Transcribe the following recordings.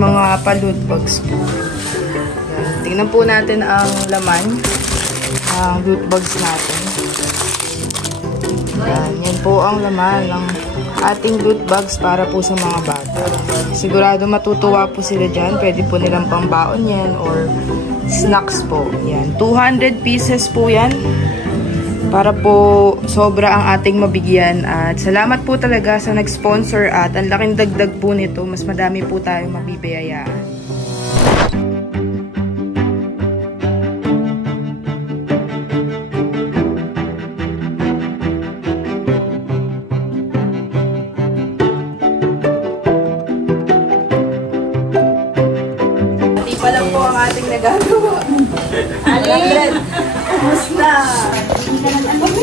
Mga pa-loot bags po. Yan. Tingnan po natin ang laman. Ang loot bags natin. Yan po ang laman ng ating loot bags para po sa mga bata. Sigurado matutuwa po sila dyan. Pwede po nilang pambaon yan or snacks po. Yan. 200 pieces po yan. Para po sobra ang ating mabigyan. At salamat po talaga sa nag-sponsor at ang laking dagdag po nito. Mas madami po tayong mabibiyayaan. Hindi pa lang po ang ating nagagawa. Alin? Musta?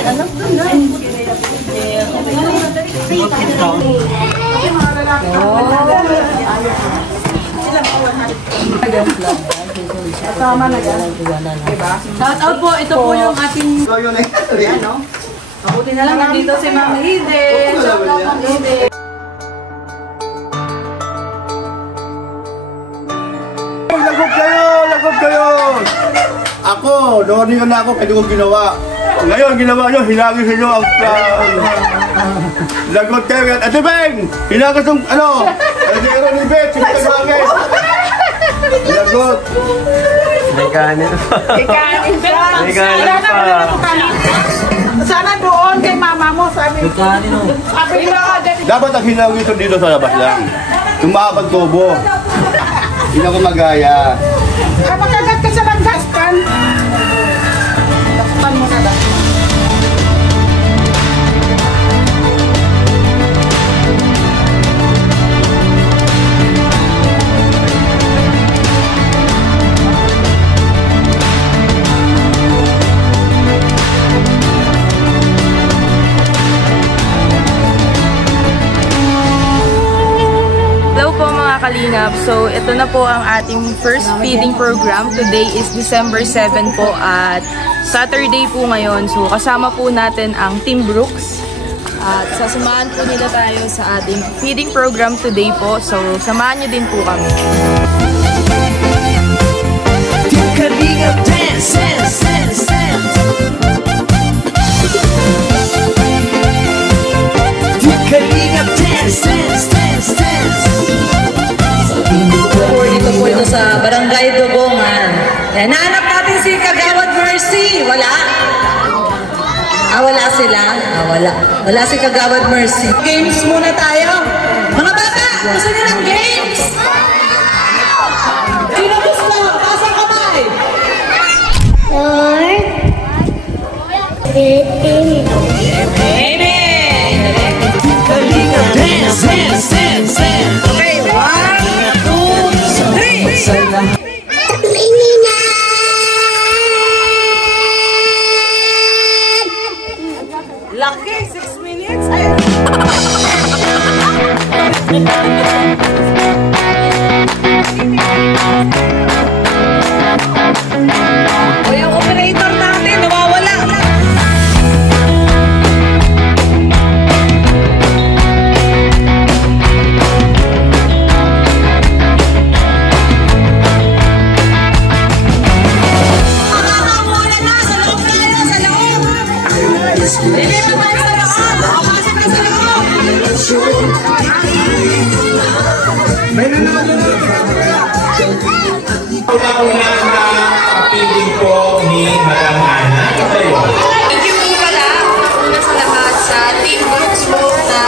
Alam ko na. Shout out po. Ito po yung ating mabuti na lang nandito si Ma'am Hide. Shout out Ma'am Hide. Lagob kayo! Lagob kayo! Ako, noon yun na ako, pwede kong ginawa. Ngayon, ginawa nyo, hinagis nyo ang lagot kayo. Ate Beng! Hinagis yung, Alagero ni Bet, sinagagin. Lagot. May kanin pa. May kanin pa. May kanin pa. Sana doon kay mama mo, sabi. May kanin o. Dapat ang hinagis ito dito sa labas lang. Tumapagtubo. Hindi ako magaya. Makagat ka sa langgaspan. Lakpan mo na lang. Kalingap. So, ito na po ang ating first feeding program. Today is December 7 po at Saturday po ngayon. So, kasama po natin ang Team Brooks. At sasamahan po nila tayo sa ating feeding program today po. So, samahan nyo din po kami. Team Kalingap Dance! Dance! Dance! Dance! Team Kalingap Dance! Dance! Dance! Dance! Dito po ito sa Barangay Dugongan. Nahanap natin si Kagawad Mercy. Wala? Wala sila? Wala. Wala si Kagawad Mercy. Games muna tayo. Mga bata, gusto nyo ng games? Sino gusto? Taas ang kamay. 4 Amen. Kalingap dance, dance, dance, dance. Okay, 1, 2, 3. Lucky, 6 minutes. O yung operator natin, nawawala. Una na feeding po ni Madam Ana. Thank you po pala una sa lahat sa Team Brooks po na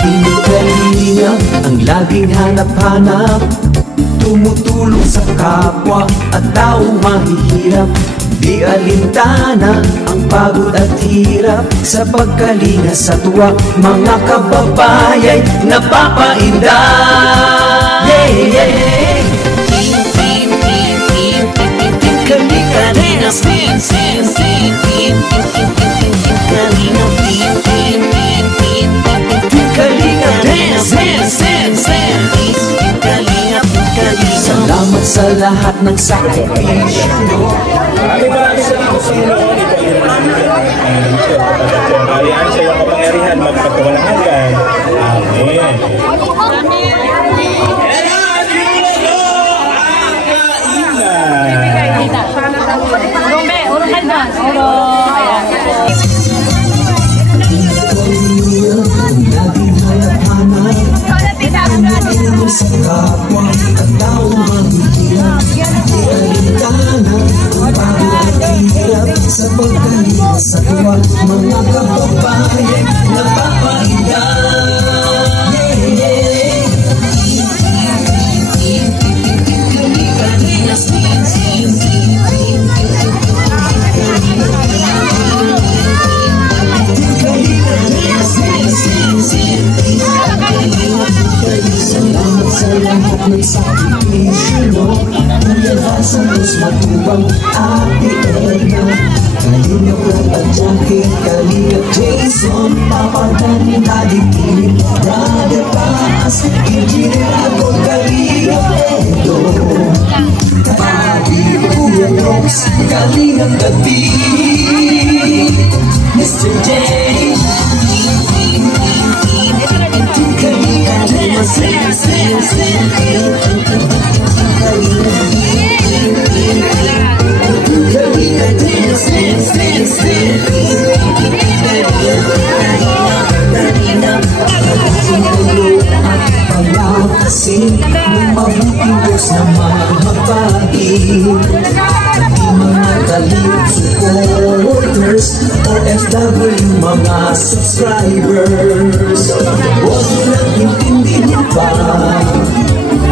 Hindi kalinga ang laging hanap-hanap, tumutulong sa kapwa at tao mahihirap. Di alintana ang pagod at hirap, sa pagkalinga sa tuwa mga kababayay napapainda. Salamat sa lahat ng sakripisyo. Maraming salamat sa Panginoon. Ito ay kalian sa iyong kapangyarihan magpagkawalang hanggan. Amen. Sa kapwa at tao mahihirap, di alintana ang pagod at hirap, sa pagkalinga sa tuwa mga kababayan napapainda. Salamat sa lahat ng sakripisyo, nilalasan mo sa matubang Ate Edna, Kalinga Brad at Jackie, Kalinga Jason, Papa Danny, Daddy Tim, Brother Paz, Engineer ako, Kalinga Edo, Papi, Kuya Rox, Kalinga Gati, Mr. J, Kasing ng mabuting Diyos na mahapain, di mga kalip supporters, OFW mga subscribers, huwag lang intindihin pa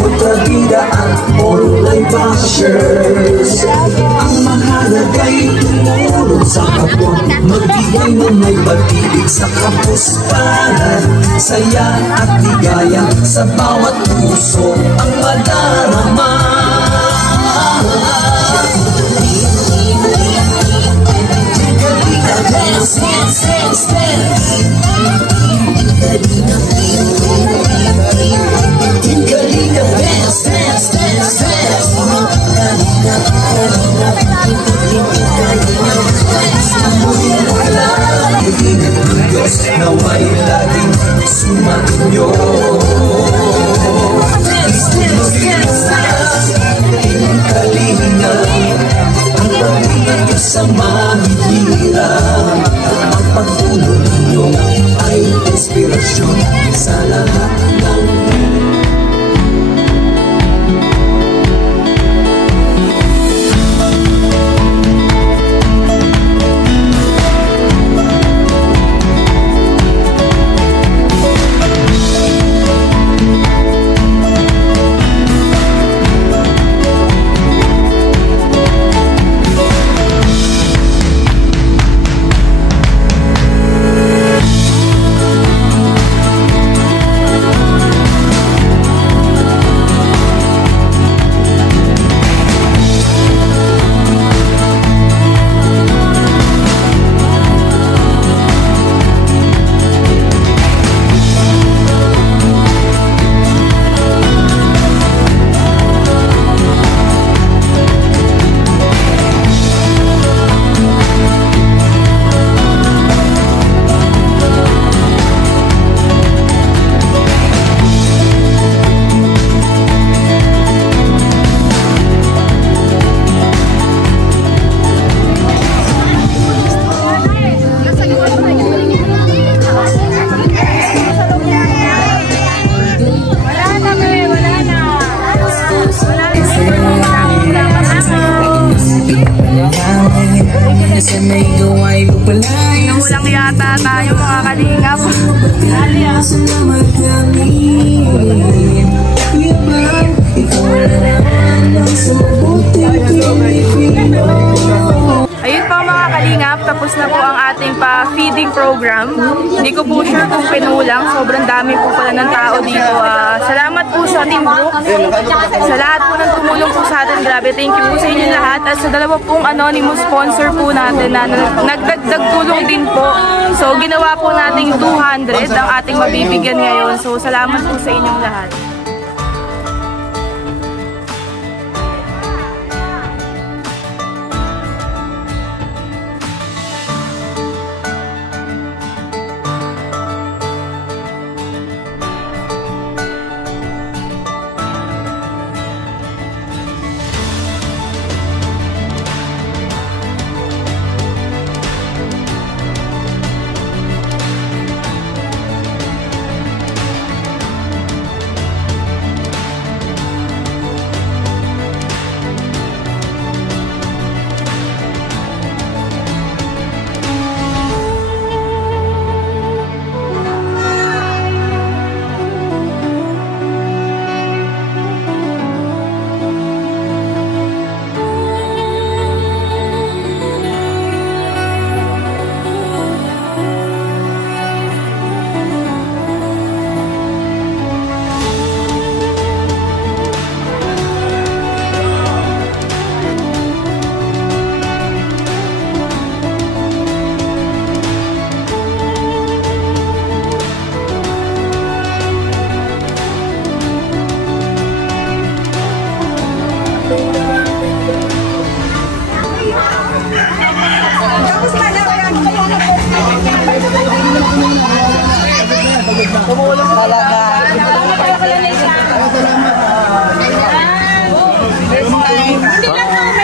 kontrabida at online bashers. Ang mahalaga'y tumulong sa kapwa, magbigay ng may pag-ibig sa kapuspanan, saya at ligaya sa bawat puso ang madarama. Naway laging sumainyo. Kalinga ang pag-iingat sa mahihirap, ang pagtulong ninyo ay inspirasyon sa lahat ng Salamat kami. Ibang ikaw lang sa mabuting Pilipino. Ayun po mga kalingap, tapos na po ang ating pa-feeding program. Hindi ko po sure kung pinulang, sobrang dami po pala ng tao dito. Salamat po sa Team Brooks, sa lahat po ng tumulong po sa atin. Grabe, thank you po sa inyo lahat. At sa dalawa pong anonymous sponsor po natin na nagdagdag tulong din po. So ginawa po nating 200 ang ating mabibigyan ngayon. So salamat po sa inyong lahat.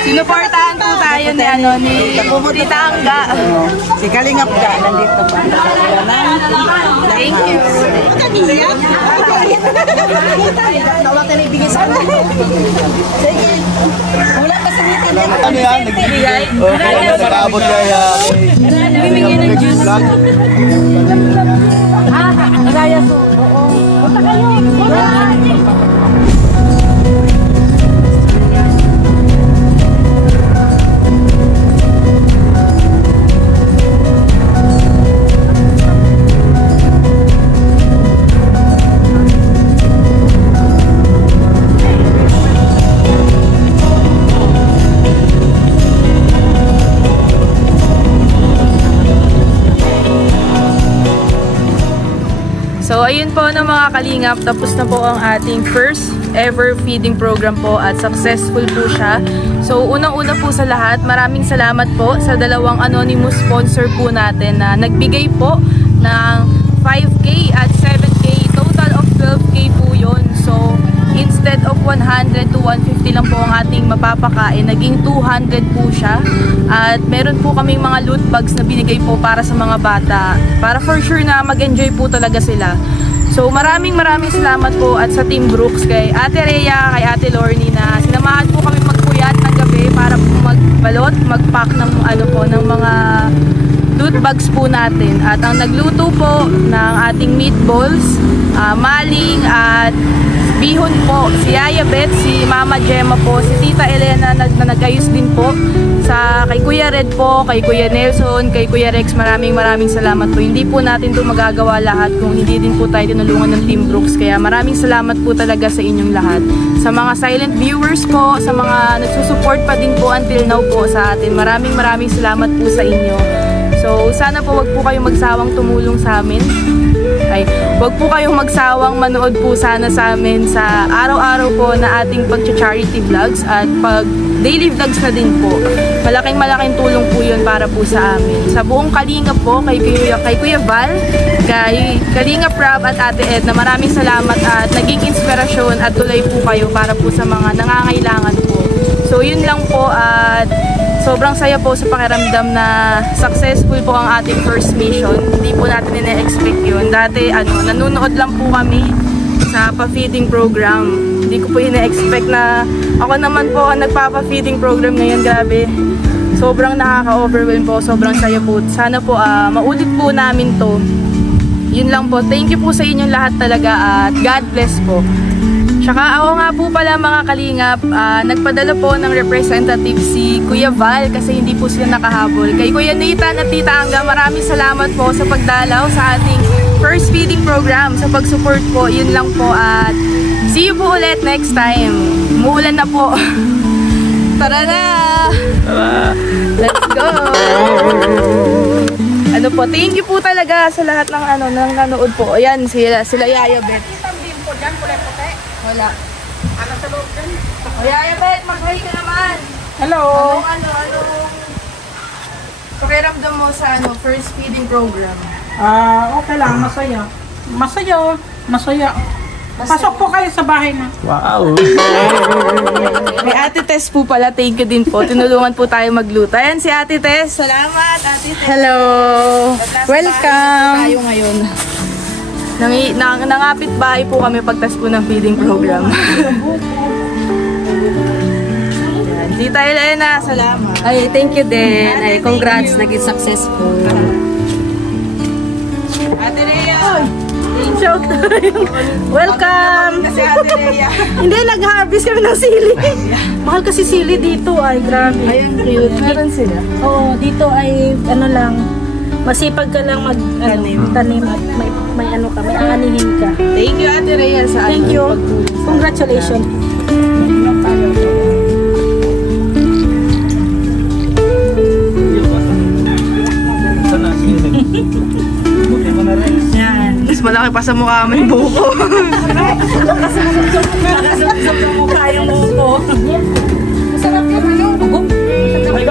Sinuportahan po tayo ni Tita Angga. Si Kalingap ka, nandito pa. Thank you. Wala tayo ibigay sa akin. Sige. Wala pa sa meeting. Ano yan? Bigay. Nag-aabot kaya. Bibigyan ng juice. Raya po. Oo. Punta kayo. So ayun po no mga kalingap, tapos na po ang ating first ever feeding program po at successful po siya. So unang-una po sa lahat, maraming salamat po sa dalawang anonymous sponsor po natin na nagbigay po ng 5K at 7K, total of 12K po yun. So instead of 100 to 150 lang po ang ating mapapakain, naging 200 po siya. At meron po kaming mga loot bags na binigay po para sa mga bata, para for sure na mag-enjoy po talaga sila. So maraming salamat po at sa Team Brooks, kay Ate Rhea, kay Ate Lorny na sinamahan po kami magpuyat ng gabi para po magbalot, mag-pack ng ng mga loot bags po natin. At ang nagluto po ng ating meatballs, maling at bihon po, si Yaya Beth, si Mama Gemma po, si Tita Elena na nag-ayos din po, sa kay Kuya Red po, kay Kuya Nelson, kay Kuya Rex, maraming salamat po. Hindi po natin ito magagawa lahat kung hindi din po tayo tinulungan ng Team Brooks. Kaya maraming salamat po talaga sa inyong lahat. Sa mga silent viewers po, sa mga nagsusupport pa din po until now po sa atin, maraming salamat po sa inyo. So sana po wag po kayong magsawang tumulong sa amin. Huwag po kayong magsawang manood po sana sa amin sa araw-araw po na ating pag-charity vlogs at pag-daily vlogs na din po. Malaking tulong po yun para po sa amin. Sa buong Kalingap po, kay Kuya Val, kay Kalingap Rob at Ate Ed, na maraming salamat at naging inspirasyon at tulay po kayo para po sa mga nangangailangan po. So yun lang po at sobrang saya po sa pakiramdam na successful po ang ating first mission. Hindi po natin ina-expect yun. Dati nanonood lang po kami sa pa-feeding program. Hindi ko po ina-expect na ako naman po ang nagpapa-feeding program ngayon. Grabe. Sobrang nakaka-overwhelm po. Sobrang saya po. Sana po maulit po namin to yun lang po. Thank you po sa inyong lahat talaga at God bless po. Tsaka ako nga po pala mga kalingap, nagpadala po ng representative si Kuya Val kasi hindi po sila nakahabol. Kay Kuya Nathan at Tita Angga, maraming salamat po sa pagdalaw sa ating first feeding program, sa pag-support po. Yun lang po at see you po ulit next time. Umuulan na po. Tara na! Let's go! Ano po, thank you po talaga sa lahat ng ng nanood po. Ayan, sila Yaya Bet. Wala. O Yaya Bet, mag-hi ka naman. Hello. Anong pakiramdam mo sa first feeding program? Okay lang, masaya. Masaya. Pasok po kayo sa bahay na. Wow! May Ate Tess po pala, thank you din po. Tinulungan po tayo magluto. Ayan si Ate Tess. Salamat, Ate Tess. Hello. Welcome. Tayo ngayon. Nangapit bahay po kami pagtas po ng feeding program. Ayan. Tita Elena, salamat. Ay, thank you din. Ay, congrats, naging successful. Ate Rhea. Shout welcome. Kasi Ate Rhea. Hindi, nag-harvest kami ng sili. Mahal kasi sili dito. Ay, grabe. Ayun, cute. Meron sila. Oo, dito ay lang, masipag ka lang tanim at may ka, may aanihin ka. Thank you, Ate Rhea, sa Thank you. Congratulations. Yan. Mas malaki pa sa mukha mo yung buko. Sobrang mukha yung buko. Masarap yun,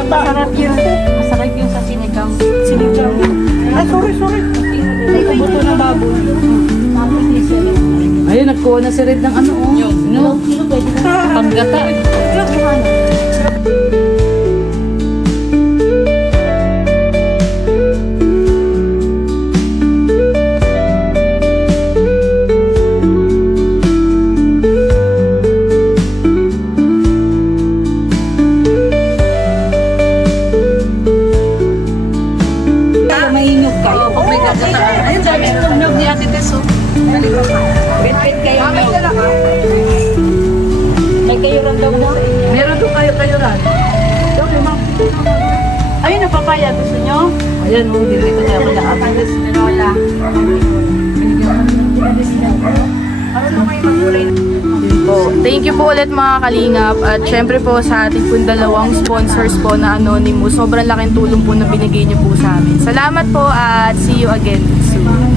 Masarap yun. Masarap yun sa sinigang. Sinigang. Ay, sorry. May kubuto ng baboy. Ayun, nagkuha na si Red ng panggata. Ayun, dami ng nog ni Ate Tess. Bet kayo. May kayo rin daw na sa inyo. Meron doon kayo rin. Ayun, napapaya. Gusto nyo? Ayan, hindi ko tayo malakapag. Wala. Thank you po ulit mga kalingap at syempre po sa ating po dalawang sponsors po na Anonymous. Sobrang laking tulong po na binigay niyo po sa amin. Salamat po at see you again soon.